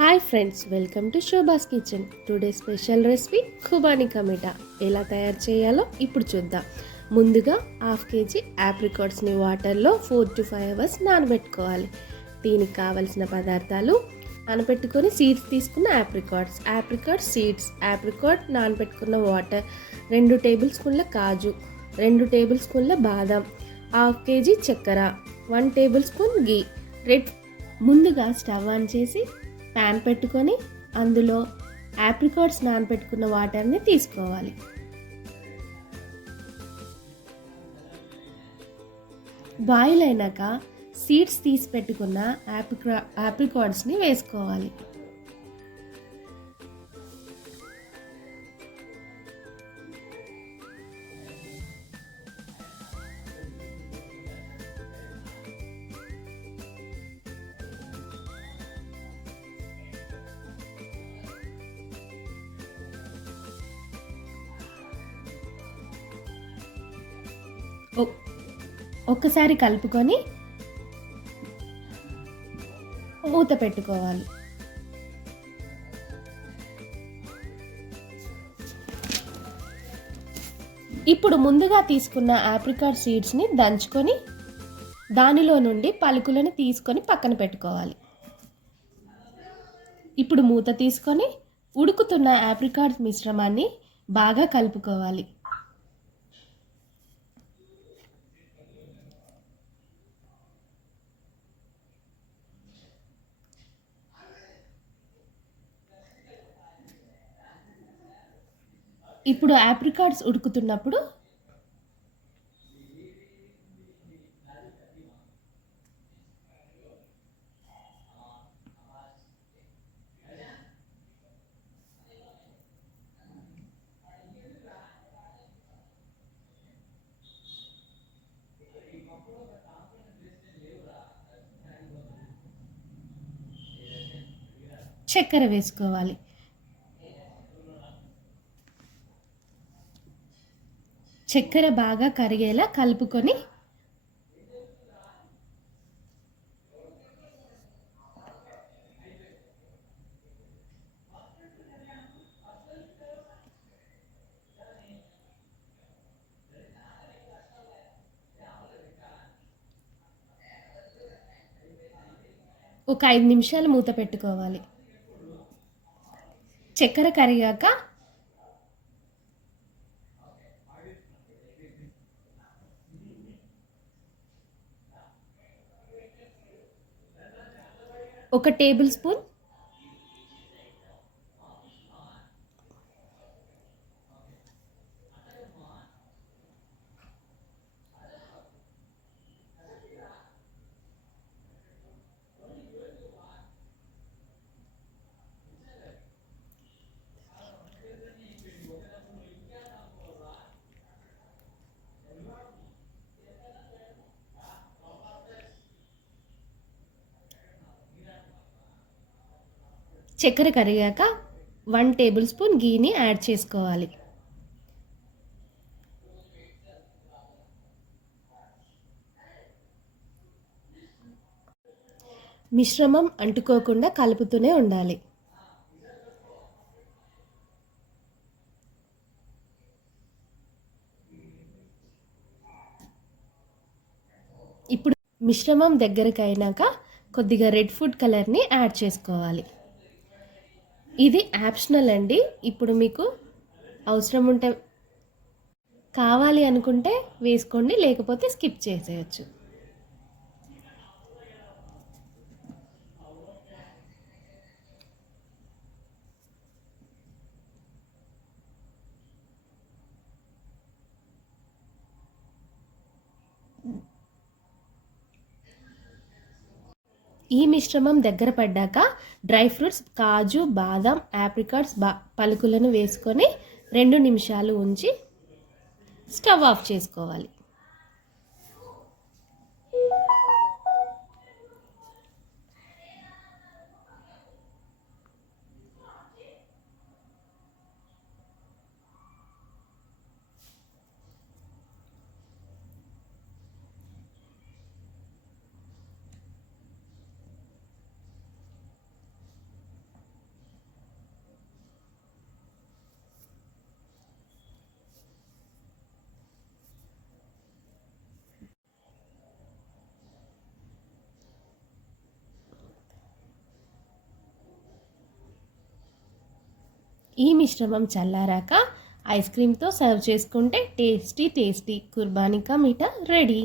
Hi friends, welcome to Shobha's kitchen. Today special recipe Khubani ka meetha. ఎలా తయారు చేయాలో ఇప్పుడు చూద్దాం. ముందుగా హాఫ్ కేజీ ఆప్రికాట్స్ని వాటర్లో 4 to 5 అవర్స్ నానబెట్టుకోవాలి. దీనికి కావలసిన పదార్థాలు: నానబెట్టుకొని సీడ్స్ తీసుకున్న ఆప్రికాట్ సీడ్స్, ఆప్రికాట్ నానబెట్టుకున్న వాటర్, 2 టేబుల్ స్పూన్ల కాజు, 2 టేబుల్ స్పూన్ల బాదం, హాఫ్ కేజీ చక్కెర, 1 టేబుల్ స్పూన్ గీ. ముందుగా స్టవ్ ఆన్ చేసి ప్యాన్ పెట్టుకొని అందులో ఆప్రికాట్స్ నానబెట్టుకున్న వాటర్ని తీసుకోవాలి. బాయిల్ అయినాక సీడ్స్ తీసి పెట్టుకున్న ఆప్రికాట్స్ని వేసుకోవాలి. ఒక్కసారి కలుపుకొని మూత పెట్టుకోవాలి. ఇప్పుడు ముందుగా తీసుకున్న ఆప్రికాట్ సీడ్స్ని దంచుకొని దానిలో నుండి పలుకులను తీసుకొని పక్కన పెట్టుకోవాలి. ఇప్పుడు మూత తీసుకొని ఉడుకుతున్న ఆప్రికాట్ మిశ్రమాన్ని బాగా కలుపుకోవాలి. ఇప్పుడు ఆప్రికాట్స్ ఉడుకుతున్నప్పుడు చక్కెర వేసుకోవాలి. చక్కెర బాగా కరిగేలా కలుపుకొని ఒక 5 నిమిషాలు మూత పెట్టుకోవాలి. చక్కెర కరిగాక ఒక టేబుల్ స్పూన్ చక్కెర కరిగాక 1 టేబుల్ స్పూన్ గీని యాడ్ చేసుకోవాలి. మిశ్రమం అంటుకోకుండా కలుపుతూనే ఉండాలి. ఇప్పుడు మిశ్రమం దగ్గరికి అయినాక కొద్దిగా రెడ్ ఫుడ్ కలర్ని యాడ్ చేసుకోవాలి. ఇది ఆప్షనల్ అండి. ఇప్పుడు మీకు అవసరం ఉంటే కావాలి అనుకుంటే వేసుకోండి, లేకపోతే స్కిప్ చేసేయచ్చు. ఈ మిశ్రమం దగ్గర పడ్డాక డ్రై ఫ్రూట్స్, కాజు, బాదం, ఆప్రికాట్స్ పలుకులను వేసుకొని 2 నిమిషాలు ఉంచి స్టవ్ ఆఫ్ చేసుకోవాలి. ఈ మిశ్రమం చల్లారాక ఐస్ క్రీమ్తో సర్వ్ చేసుకుంటే టేస్టీ కుర్బానీ కా మీఠా రెడీ.